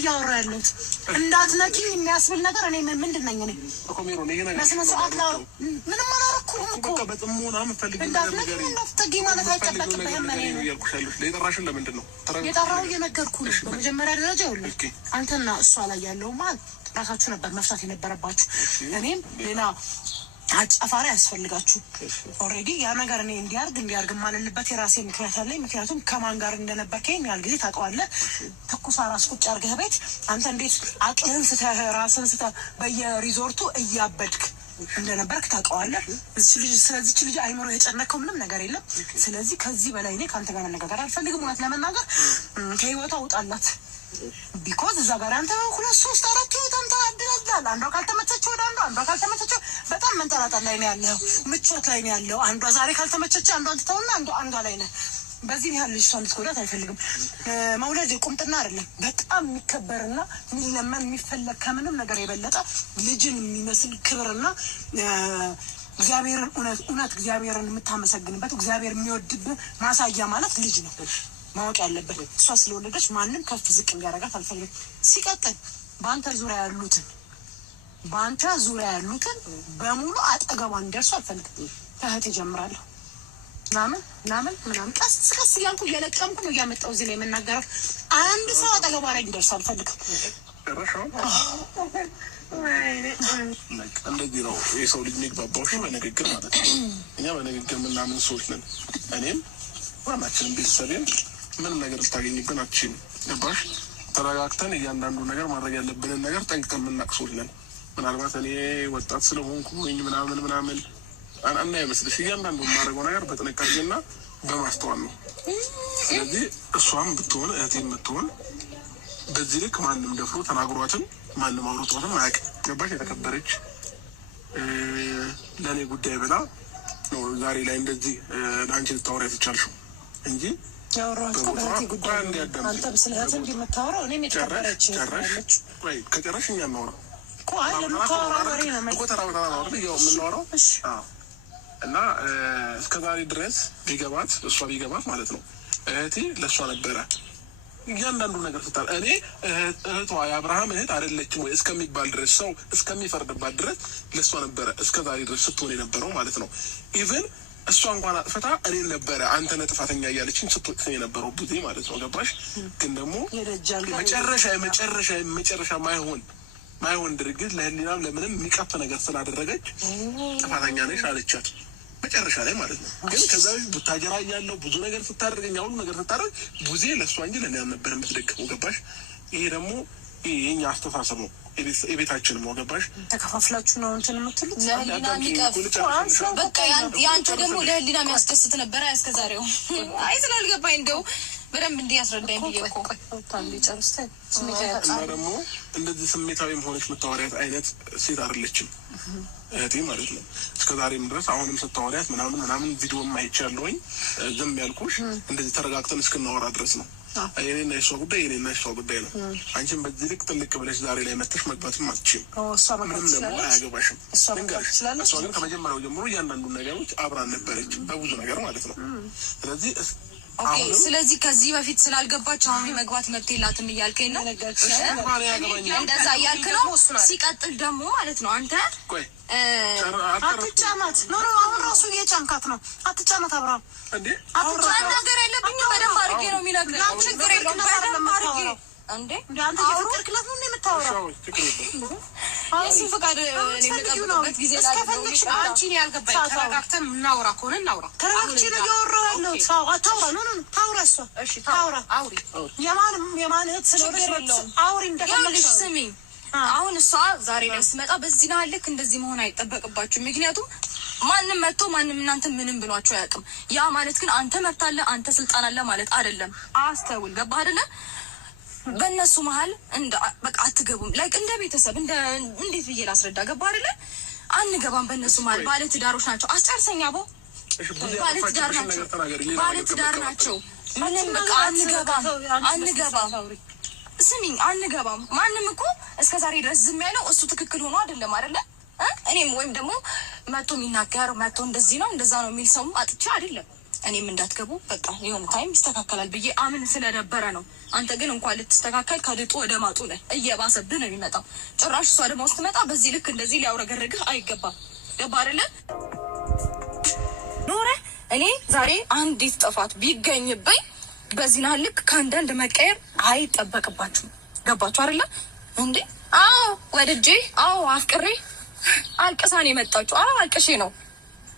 እያወራ ያለሁት። እንዳትነኪኝ የሚያስብል ነገር እኔ ምንድን ነኝ? እኔ በስነ ስርዓት ምንም አላረኩም እኮ። እንዳትነኪኝ እንዳትጠጊኝ ማለት አይጠበቅብህም። የጠራሽን ለምንድን ነው? የጠራው እየነገርኩህ ነው። በመጀመሪያ ደረጃ ይኸውልህ አንተና እሷ ላይ ያለው ማለት ራሳችሁ ነበር መፍታት የነበረባችሁ። እኔም ሌላ አጫፋሪ ያስፈልጋችሁ። ኦልሬዲ ያ ነገር እኔ እንዲያርግ ማለልበት የራሴ ምክንያት አለኝ። ምክንያቱም ከማን ጋር እንደነበርከኝ ያህል ጊዜ ታውቀዋለህ። ትኩስ ራስ ቁጭ አድርገህ ቤት አንተ እንዴት አቅልህን ስተህ ራስን ስተህ በየሪዞርቱ እያበድክ እንደነበርክ ታውቀዋለህ። ስለዚች ልጅ አይምሮ የጨነቀው ምንም ነገር የለም። ስለዚህ ከዚህ በላይ እኔ ከአንተ ጋር መነጋገር አልፈልግም። እውነት ለመናገር ከህይወቷ ውጣላት። ቢኮዝ እዛ ጋር አንተ 2 3 4 ህይወት አንተ አድላል። አንዷ ካልተመቸችው ወደ አንዷ ካልተመቸችው በጣም መንጠላጠል ላይ ነው ያለው፣ ምቾት ላይ ነው ያለው። አንዷ ዛሬ ካልተመቸች አንዷን ትተውና አንዷ ላይ ነው። በዚህ ያህል ልጅ እሷን ልትጎዳት አልፈልግም። መውለድ ቁምጥና አይደለም። በጣም የሚከበርና የሚለመን የሚፈለግ ከምንም ነገር የበለጠ ልጅን የሚመስል ክብርና እግዚአብሔርን እውነት እግዚአብሔርን የምታመሰግንበት እግዚአብሔር የሚወድብህ ማሳያ ማለት ልጅ ነው። ማወቅ ያለበት እሷ ስለወለደች ማንም ከፍ ዝቅ እንዲያደርጋት አልፈልግም። ሲቀጥል በአንተ ዙሪያ ያሉትን በሙሉ አጠገቧ እንዲደርሱ አልፈልግም። ከእህቴ ጀምራለሁ። ምናምን ቀስ እያልኩ እየለቀምኩ ነው እያመጣሁ እዚህ ላይ የምናገረው። አንድ ሰው አጠገቧ ላይ እንዲደርሱ አልፈልግም። እንደዚህ ነው የሰው ልጅ የሚግባባዎች በንግግር ማለት ነው። እኛ በንግግር ምናምን ሰዎች ነን። እኔም ዋናችንም ቤተሰቤም ምንም ነገር ልታገኝብን አትችልም። ገባሽ? ተረጋግተን እያንዳንዱ ነገር ማድረግ ያለብንን ነገር ጠንቅቀን የምናውቅ ሰዎች ነን። ምናልባት እኔ ወጣት ስለሆንኩኝ ምናምን እና ይመስልሽ እያንዳንዱ የማደርገው ነገር በጥንቃቄና በማስተዋል ነው። ስለዚህ እሷም ብትሆን እህቴም ብትሆን በዚህ ልክ ማንም ደፍሮ ተናግሯትም ማንም አውርቷትም አያውቅም። ገባሽ? የተከበረች ለእኔ ጉዳይ ብላ ነው ዛሬ ላይ እንደዚህ ለአንቺ ልታወራ የተቻልሽው እንጂ ከጨረሽ እኛ እናውራ የምናወራው እና እስከዛሬ ድረስ እሷ ቢገባት ማለት ነው እህቴ ለእሷ ነበረ እያንዳንዱ ነገር ስታል እኔ እህቷ የአብርሃም እህት አይደለችም ወይ እስከሚባል ድረስ ሰው እስከሚፈርድባት ድረስ ለእሷ ነበረ እስከዛሬ ድረስ ስትሆን የነበረው ማለት ነው። ኢቨን እሷ እንኳን አጥፍታ እኔን ነበረ አንተ ነህ ጥፋተኛ እያለችኝ ስትወቅስ የነበረው ጊዜ ማለት ነው። ገባሽ? ግን ደግሞ መጨረሻ ማይሆን ድርጊት ለህሊናም ለምንም የሚቀፍ ነገር ስላደረገች ጥፋተኛ ነሽ አለቻት መጨረሻ ላይ ማለት ነው። ግን ከዛ ቡታጀራ እያለሁ ብዙ ነገር ስታደርገኝ ሁሉ ነገር ስታደርግ ቡዜ ለእሷ እንጂ ለእኔ አልነበረ የምትደግፈው። ገባሽ? ይሄ ደግሞ የኛ አስተሳሰብ ነው። የቤታችንም ነው። ገባሽ? ተከፋፍላችሁ ነው እንትን የምትሉት ለህሊና የሚቀፍ በቃ ያንተ ደግሞ ለህሊና የሚያስደስት ነበረ እስከዛሬው። አይ ስላልገባኝ እንደው በደንብ እንዲያስረዳኝ ብዬ እኮ እና ደግሞ እንደዚህ ስሜታዊም ሆነች የምታወሪያት አይነት ሴት አይደለችም እህቴ ማለት ነው። እስከዛሬም ድረስ አሁንም ስታወሪያት ምናምን ቪዲዮም አይቻለሁኝ። ዝም ያልኩሽ እንደዚህ ተረጋግተን እስክናወራ ድረስ ነው። የኔና የሷ ጉዳይ ነው። አንቺም በዚህ ልክ ጥልቅ ብለሽ ዛሬ ላይ መተሽ መግባትም አትችይም። ምንም ደግሞ አያገባሽም። እሷ ግን ከመጀመሪያው ጀምሮ እያንዳንዱ ነገሮች አብራን ነበረች በብዙ ነገር ማለት ነው። ስለዚህ ከዚህ በፊት ስላልገባች አሁን የመግባት መብት የላትም እያልከኝ ነው? እንደዛ እያልክ ነው። ሲቀጥል ደግሞ ማለት ነው አንተ አትጫናት። አሁን ራሱ እየጫንካት ነው። አትጫናት አብርሃም። አትጫን ነገር የለብኝም። በደንብ አድርጌ ነው የሚነግርህ። ችግር የለውም። በደንብ አድርጌ እንዴ አንተ የፍቅርክላት ነው የምታወራው? እሱ ፈቃድ የምጠብቅበት ጊዜ እስከፈለግሽ አንቺን ያልገባኝ ተረጋግተን እናውራ ከሆነ እናውራ። ተረጋግቼ ነው እያወራሁ ያለሁት። ታውራ ታውራ እሷ እሺ ታውራ አውሪ። የማን እህት ስለሆነች አውሪ እንደፈለግሽ። ስሚኝ አሁን እሷ ዛሬ ላይ ስትመጣ በዚህ ነው ልክ እንደዚህ መሆን አይጠበቅባችሁም። ምክንያቱም ማንም መጥቶ ማንም እናንተ ምንም ብሏቸው አያውቅም። ያ ማለት ግን አንተ መብት አለ አንተ ስልጣን አለ ማለት አይደለም። አስተውል። ገባህ አይደለ? በእነሱ መሀል በቃ አትገቡም። ላይክ እንደ ቤተሰብ እንዴት ብዬ ላስረዳ? ገባህ አይደለ? አንገባም በእነሱ መሀል። ባለትዳሮች ናቸው። አስጨርሰኛ ቦ ባለትዳር ናቸው። ምንም በቃ አንገባም። ስሚኝ አንገባም። ማንም እኮ እስከዛሬ ድረስ ዝም ያለው እሱ ትክክል ሆኖ አይደለም አይደለ? እኔም ወይም ደግሞ መጥቶ የሚናገር መጥቶ እንደዚህ ነው እንደዛ ነው የሚል ሰው አጥቼ አይደለም። እኔም እንዳትገቡ በቃ የሆነ ታይም ይስተካከላል ብዬ አምን ስለነበረ ነው። አንተ ግን እንኳን ልትስተካከል ከድጡ ወደ ማጡ ላይ እየባሰብህ ነው የሚመጣው። ጭራሽ እሷ ደግሞ ስትመጣ በዚህ ልክ እንደዚህ ሊያውረገርግህ አይገባም። ገባ አይደለ? ኖረ እኔ ዛሬ አንዲት ጥፋት ቢገኝብኝ በዚህ ናህል ልክ ከአንዳንድ መቀየር አይጠበቅባችሁም። ገባችሁ አይደለ እንዴ? አዎ ወድጄ፣ አዎ አፍቅሬ አልቅሳን የመጣችሁ። አዎ አልቅሼ ነው።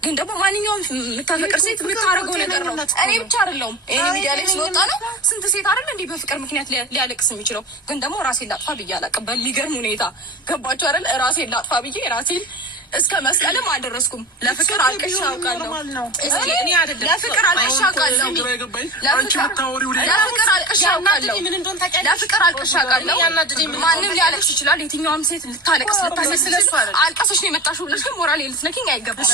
ግን ደግሞ ማንኛውም የምታፈቅር ሴት የምታደርገው ነገር ነው። እኔ ብቻ አይደለሁም ይሄ ሚዲያ ላይ ስለወጣ ነው ስንት ሴት አይደል እንዲህ በፍቅር ምክንያት ሊያለቅስ የሚችለው። ግን ደግሞ ራሴን ላጥፋ ብዬ አላውቅም በሚገርም ሁኔታ። ገባችሁ አይደል? ራሴን ላጥፋ ብዬ ራሴን እስከ መስቀልም አልደረስኩም። ለፍቅር አልቅሼ አውቃለሁ። ለፍቅር አልቅሼ አውቃለሁ። ለፍቅር አልቅሼ አውቃለሁ። ማንም ሊያለቅስ ይችላል። የትኛውም ሴት ልታለቅስ ልታስመስል አልቀሰሽ ነው የመጣሽው ብለሽ ግን ሞራሌ ልትነኪኝ አይገባም።